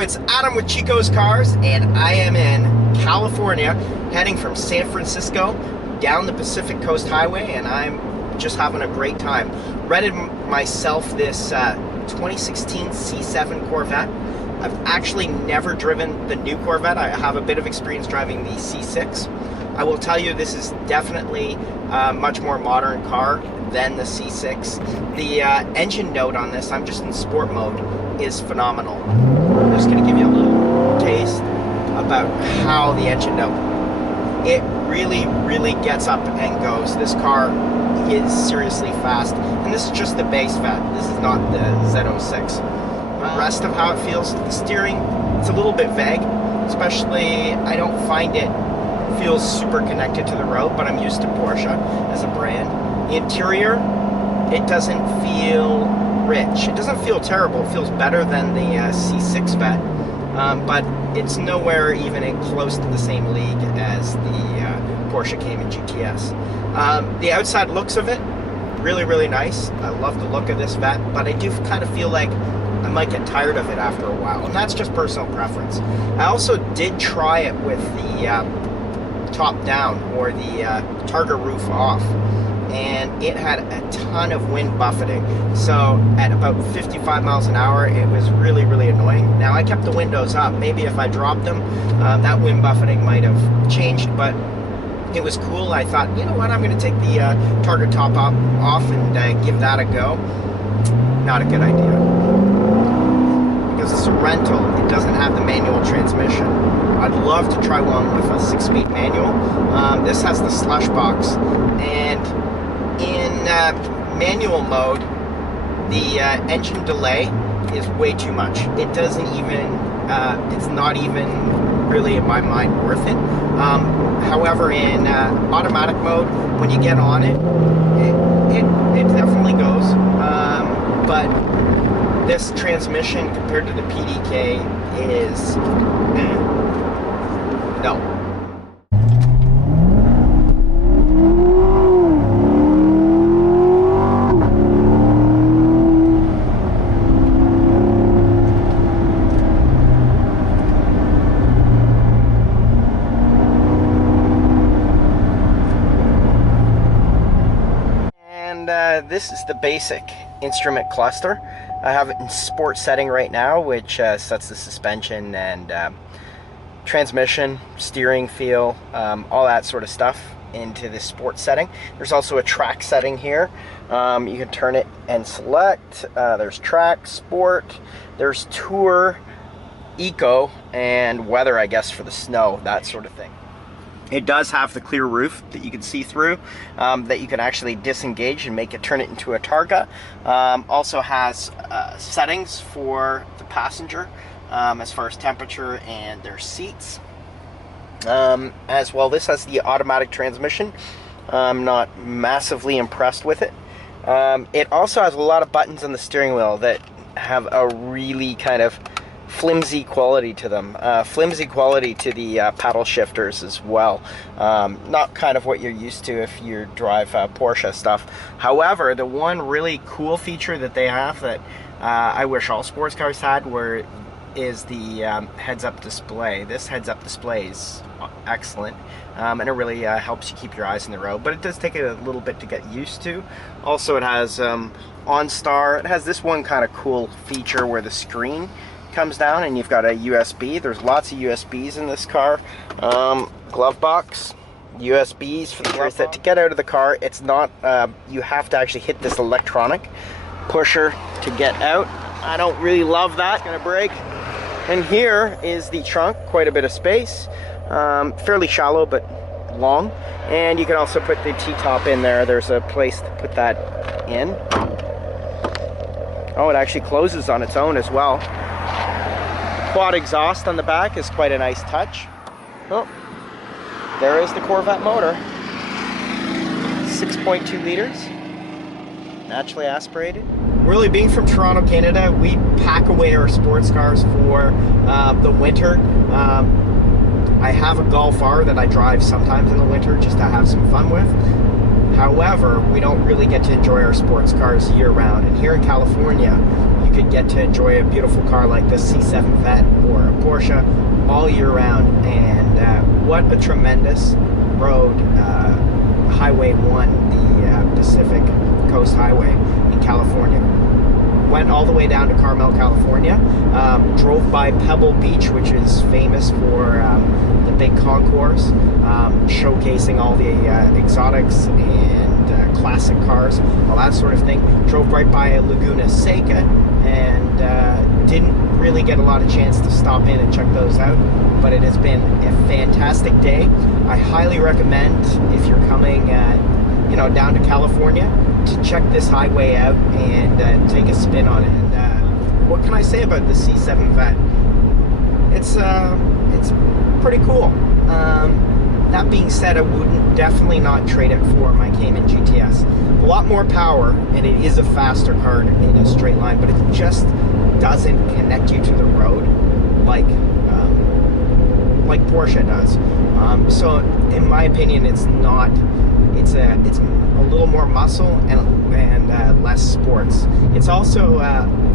Hello, it's Adam with Chico's Cars, and I am in California, heading from San Francisco down the Pacific Coast Highway, and I'm just having a great time. Rented myself this 2016 C7 Corvette. I've actually never driven the new Corvette. I have a bit of experience driving the C6. I will tell you, this is definitely a much more modern car than the C6. The engine note on this, I'm just in sport mode, is phenomenal. I'm just going to give you a little taste about how the engine note, it really gets up and goes. This car is seriously fast, and this is just the base Vette. This is not the Z06. The rest of how it feels, the steering, it's a little bit vague, especially I don't find it feels super connected to the road, but I'm used to Porsche as a brand. The interior, it doesn't feel rich. It doesn't feel terrible. It feels better than the C6 Vette, but it's nowhere even close to the same league as the Porsche Cayman GTS. The outside looks of it, really nice. I love the look of this Vette, but I do kind of feel like I might get tired of it after a while, and that's just personal preference. I also did try it with the top down, or the targa roof off, and it had a ton of wind buffeting. So at about 55 miles an hour, it was really annoying. Now I kept the windows up. Maybe if I dropped them, that wind buffeting might have changed, but it was cool. I thought, you know what, I'm going to take the targa top off and give that a go. Not a good idea, because it's a rental. It doesn't have the manual transmission. I'd love to try one with a 6-speed manual. This has the slush box, and in manual mode, the engine delay is way too much. It doesn't even, it's not even really, in my mind, worth it. However, in automatic mode, when you get on it, it definitely goes. But this transmission compared to the PDK is no. And this is the basic instrument cluster. I have it in sport setting right now, which sets the suspension and transmission, steering feel, all that sort of stuff into the sport setting. There's also a track setting here. You can turn it and select. There's track, sport, there's tour, eco, and weather, I guess, for the snow, that sort of thing. It does have the clear roof that you can see through, that you can actually disengage and turn it into a targa. Also has settings for the passenger, as far as temperature and their seats. As well, this has the automatic transmission. I'm not massively impressed with it. It also has a lot of buttons on the steering wheel that have a really kind of flimsy quality to them. Flimsy quality to the paddle shifters as well. Not kind of what you're used to if you drive Porsche stuff. However, the one really cool feature that they have that I wish all sports cars had is the heads-up display. This heads-up display is excellent, and it really helps you keep your eyes on the road, but it does take a little bit to get used to. Also, it has OnStar. It has this one kind of cool feature where the screen comes down and you've got a USB. There's lots of USBs in this car. Glove box, USBs for the glove box. To get out of the car, it's not, you have to actually hit this electronic pusher to get out. I don't really love that. It's gonna break. And here is the trunk, quite a bit of space, fairly shallow but long. And you can also put the T-top in there. There's a place to put that in. Oh, it actually closes on its own as well. Quad exhaust on the back is quite a nice touch. Oh, there is the Corvette motor. 6.2 liters, naturally aspirated. Really, being from Toronto, Canada, we pack away our sports cars for the winter. I have a Golf R that I drive sometimes in the winter just to have some fun with. However, we don't really get to enjoy our sports cars year-round. And here in California, you could get to enjoy a beautiful car like this C7 Vette or a Porsche all year-round. And what a tremendous road, Highway 1, the Pacific Coast Highway in California. Went all the way down to Carmel, California, drove by Pebble Beach, which is famous for the big concourse, showcasing all the exotics and classic cars, all that sort of thing. Drove right by Laguna Seca, and didn't really get a lot of chance to stop in and check those out, but it has been a fantastic day. I highly recommend, if you're coming down to California, to check this highway out and take a spin on it. And what can I say about the C7 Vette? It's pretty cool. That being said, I wouldn't definitely not trade it for my Cayman GTS. A lot more power, and it is a faster car in a straight line, but it just doesn't connect you to the road like Porsche does. So in my opinion, it's a little more muscle and less sports. It's also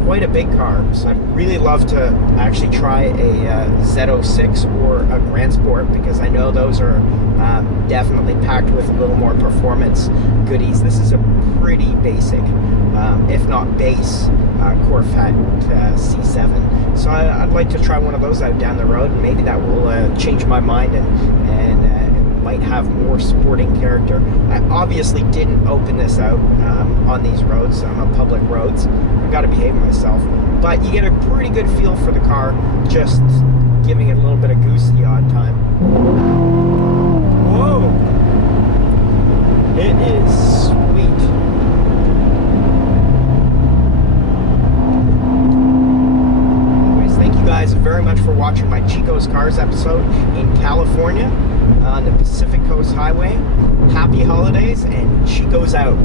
quite a big car, so I'd really love to actually try a Z06 or a Grand Sport, because I know those are definitely packed with a little more performance goodies. This is a pretty basic, if not base, Corvette C7. So I'd like to try one of those out down the road, and maybe that will change my mind and might have more sporting character. I obviously didn't open this out on these roads, on public roads. I've got to behave myself. But you get a pretty good feel for the car, just giving it a little bit of goose the odd time. Whoa! It is sweet. Anyways, thank you guys very much for watching my Chico's Cars episode in California on the Pacific Coast Highway. Happy holidays, and Chico's out.